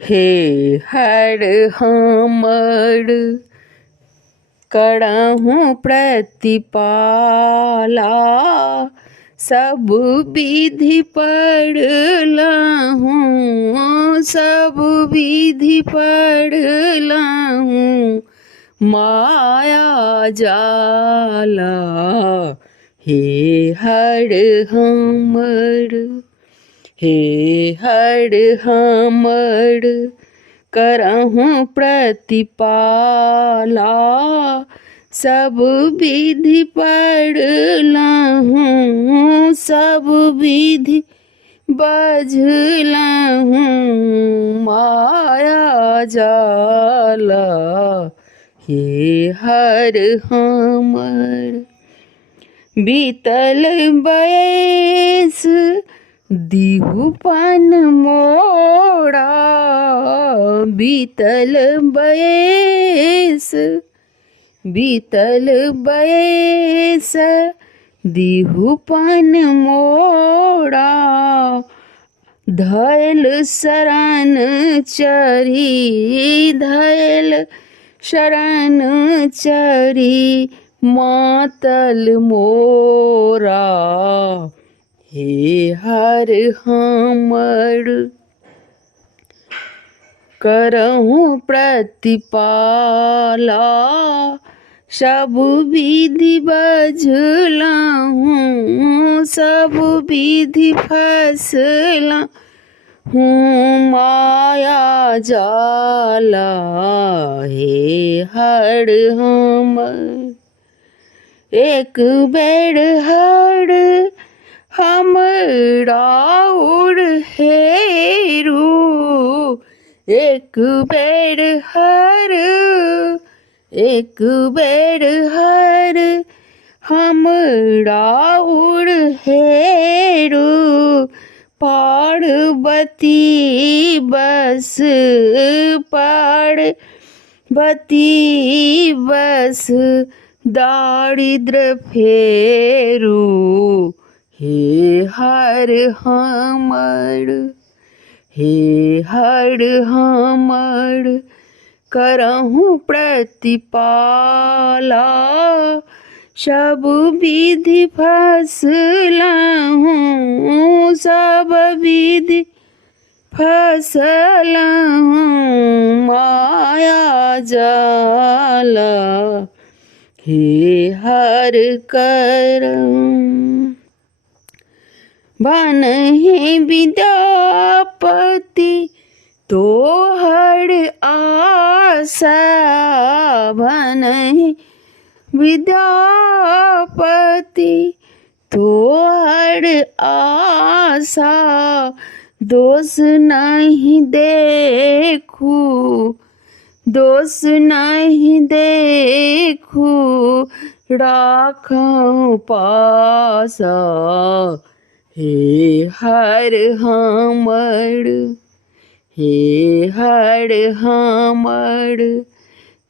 हे हर हमर करहूँ प्रतिपाला, सब विधि पढ़लहूँ, सब विधि पढ़लहूँ, माया जाला। हे हर हमर, हे हर हमर करहूँ प्रतिपाला, सब विधि पढ़लहूँ, सब विधि बझलहूँ, माया जाला। हे हर हमर बीतल बयस दिहु पान मोड़ा, बीतल बयस, बीतल बयस दिहु पान मोड़ा, धैल शरण चरी, धैल शरण चरी, मातल मोरा। हे हर हमर करहूँ प्रतिपाला, सब विधि बझलहूँ, सब विधि फसलहूँ, माया जाला। हे हर हमर एक बेर हर हमरा उर हेरू, एक बेर हर, एक बेर हर हमरा उर हेरू, पार्वती बस, पार्वती बस दारिद्र फेरू। हे हर हमर, हे हर हमर करहूँ प्रतिपाला, सब विधि फसलहूँ, सब विधि फसलहूँ, माया जाला। हे हर करम बनहि विद्यापति तोहर आशा, बनहि विद्यापति तोहर आशा, दोष नहीं देखू, दोष नहीं देखू, राखूं पासा। हे हर हमर, हे हर हमर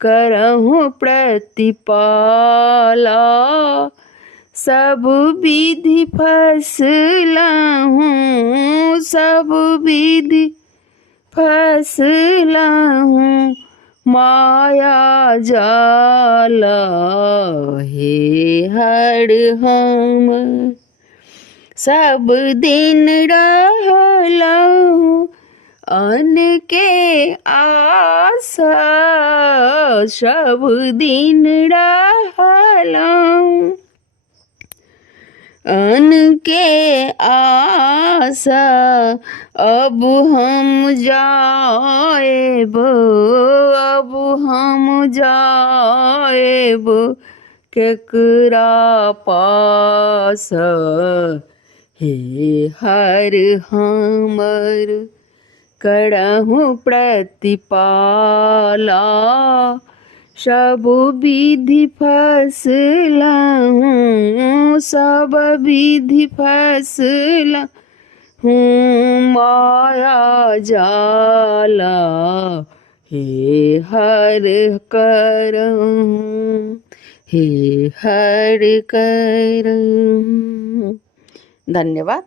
करहूँ प्रतिपाला, सब विधि फसलहूँ, सब विधि फसलहूँ, माया जाला। हे हर हमर सब दिन रहलहूँ अन्न के आशा, सब दिन रहलहूँ अन्न के आशा, अब हम जाएब, अब हम जाएब केकरा पास। हे हर हमर करहूँ प्रतिपाला, सब विधि फसलहूँ, सब विधि फसलहूँ, माया जाला। हे हर करहूँ, हे हर करहूँ। धन्यवाद।